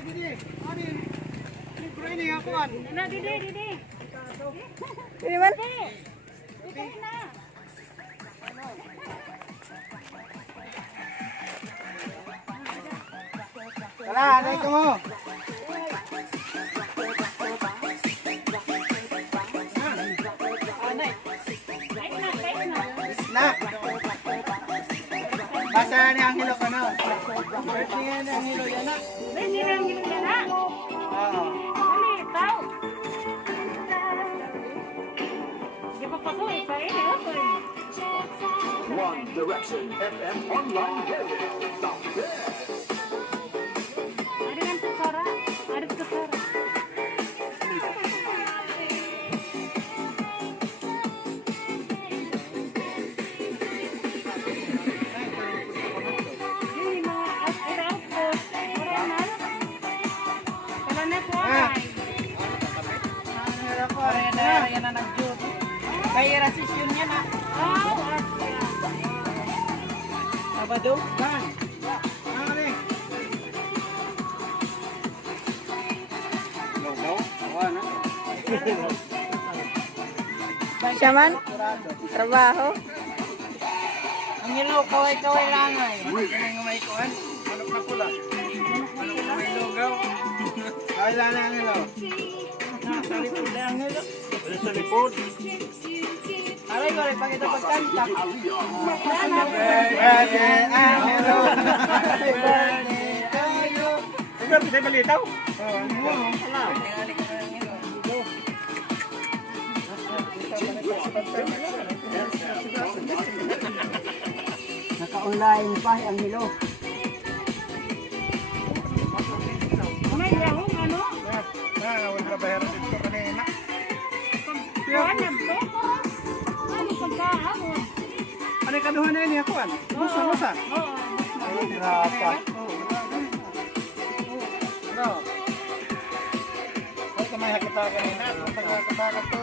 Didi. Ano yun? Libre ini ako an. Na, Didi. Didi man? Didi na. Tara, anay ka mo. Snack. Basa ni ang hilo ka na. Birthday nga ni ang hilo yan na. Hindi na yung na. Oo. Dali, ikaw. Di ba pa ko, ipa eh. One Direction FM online radio. The best. Ada kan suara, ada suara. Ini mga output. Orang mana? Kalau na po ay. Yan na nag-joke. Kaya rasisyon niya na. Oh, Sabado. Kan. Ano ni? Logaw. Awa na. Siya man? Trabaho. Ang hilo, kaway-kaway lang ay. Ano yung may kuhan? Manok na pula. Manok na may lugaw. Kaway lang ang hilo. Sa likod na ang hilo. Sa likod. Aray ko, ipakita pagkanta. Happy birthday, ang hilo. Happy birthday to you. Happy birthday, balitaw? Oo. Salam. Naka-online pa ang hilo. may lahong ano? Nawag na bayar dito kanina. Kuhan na to. Ano pagkaamon? Ano yung kaduhan na yun, Kuan? Musa. Oo. Ay, tirapa. Ano? Ay, kamay hakita kanina. Kung taga-katakat to.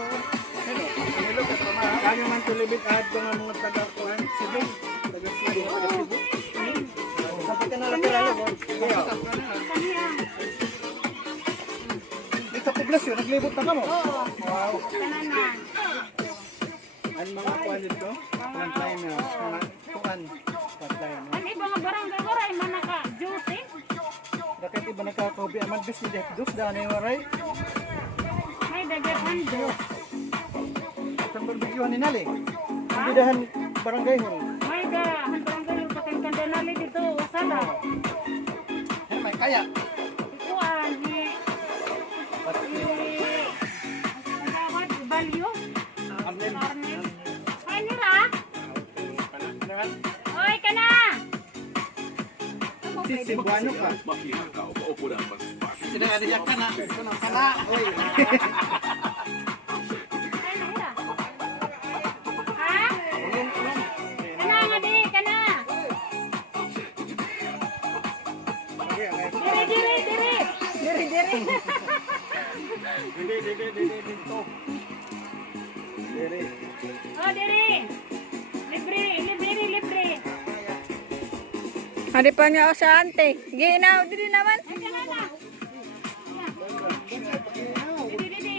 Hilo ka pa ma. Kami man tulibit ahad ko nga mga taga-Kuan. Cebu. Taga-Cebu. Taga-Cebu. Kapit ka na lang kilala mo. Kanya. Dito Puglas yun, naglibot na ka mo. Oo. Wow. Kanana. Ang mga Kuan dito, frontliners, mga Kuan, frontliners. Ang ibang barangay man naka-duty. Bakit iba nagkakahubi aman bis ni Jeff Dus daan yung waray? May dagatan do. Itong barbecuehan ni Nali. Hindi dahan barangay hon. May dahan barangay yung patang-kandanali dito. Usala. Yan may kaya. Ikuan ni... Ang tawag, Balyo. Amlin. Arnel. Ay, nira. Naman. Oy, kana. Si Cebuano ka. Makihakaw, paupo ng mas bakit. Sila nga diyan ka na. Sunod ka na. Uy. Ay, nira. Ha? Kana nga di, kana. Diri. Dito. Diri. Oh, diri. Libre. Hari pa niya ako sa ante. Sige na, dili naman. Ay, kana na. Diri.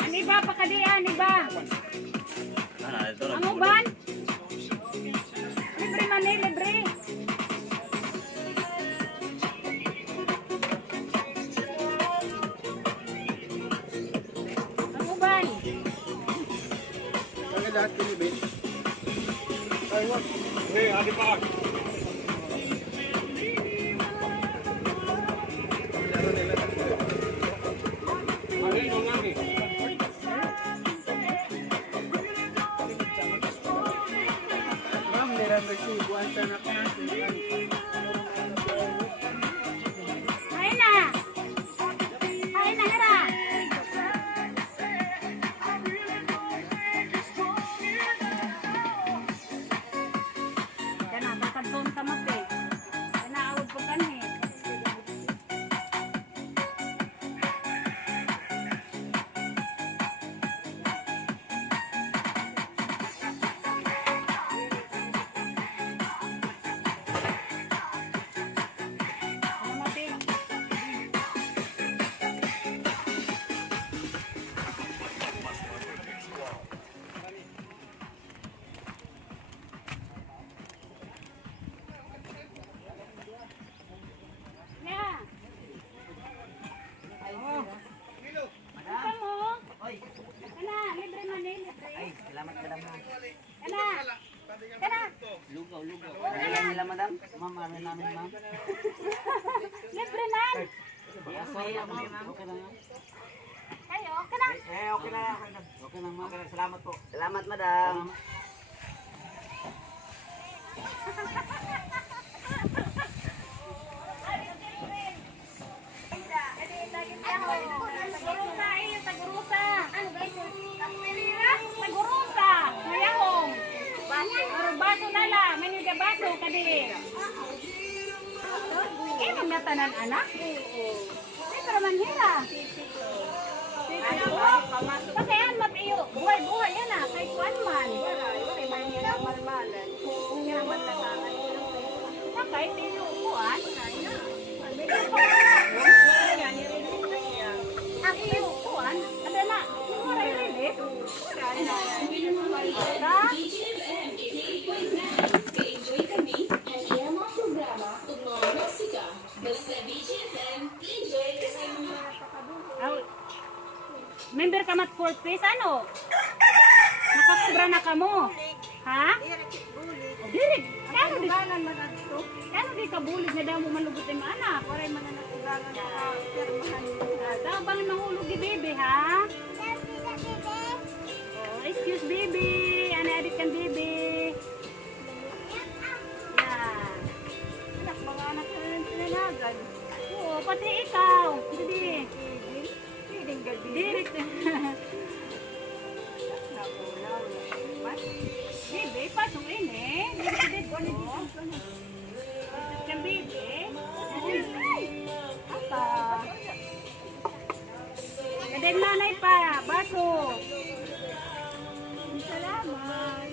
Ang iba pa kadian, iba. Ang uban. Libre man eh, libre. Ang uban. Kaya lahat kinibit. Ay, wag. Hey, hadi pa. Ma'am, nilang nagsibuan sa anak natin. Ayun na. Hira. Kana, Kayo, okay na. Okay na. Salamat po. Salamat, madam. Tagurusa iyo, tagurusa. Tagurusa. Mayahong. Pero baso na lang. May nga baso kadi. Magnatanan anak? Ay, pero manhira. Pasayan mat iyo. Buhay-buhay yan ah. Kahit kuan man. Kahit iyo kuan. Ang iyo kuan. Ada na. Wala rin eh. Enjoy kami ang iyang mga programa ug mga musika basta BGFM enjoy kasama. Member ka mat 4 piece ano? Nakakubra na ka mo. Ha? Diri. Kano di Kano di ka bulig na daw mo malugot yung anak? Oray man na nakurangan ka pirmahan. Daw bang nahulog ni baby ha? Oh, excuse baby. Ano adik kan baby? Yeah. Anak mga anak na rin sinanagan. Oo, pati ikaw. Hindi. Direct. Bibi, pasok rin eh. Direct ko nito. Kan bibi. Apa? Kadang nanay pa, baso. Salamat.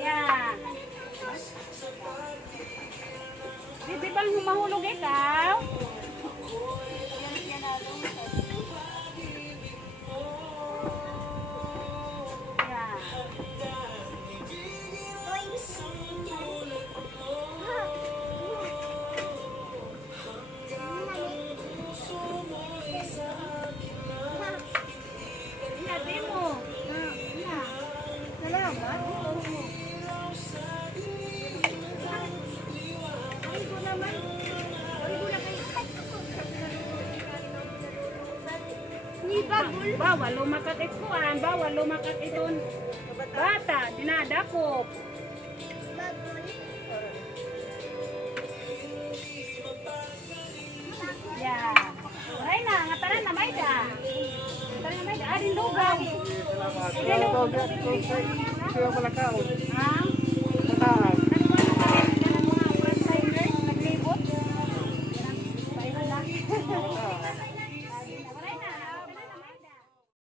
Yeah. Bibi bang mahulog ikaw? Bawal lumakat ikuan, bawal lumakat iton. Bata, dinadakop. Ya. Oray na, ngataran na may da. Ngataran na may da. Adin lugaw. Salamat. Ito yung pala ka. Ha?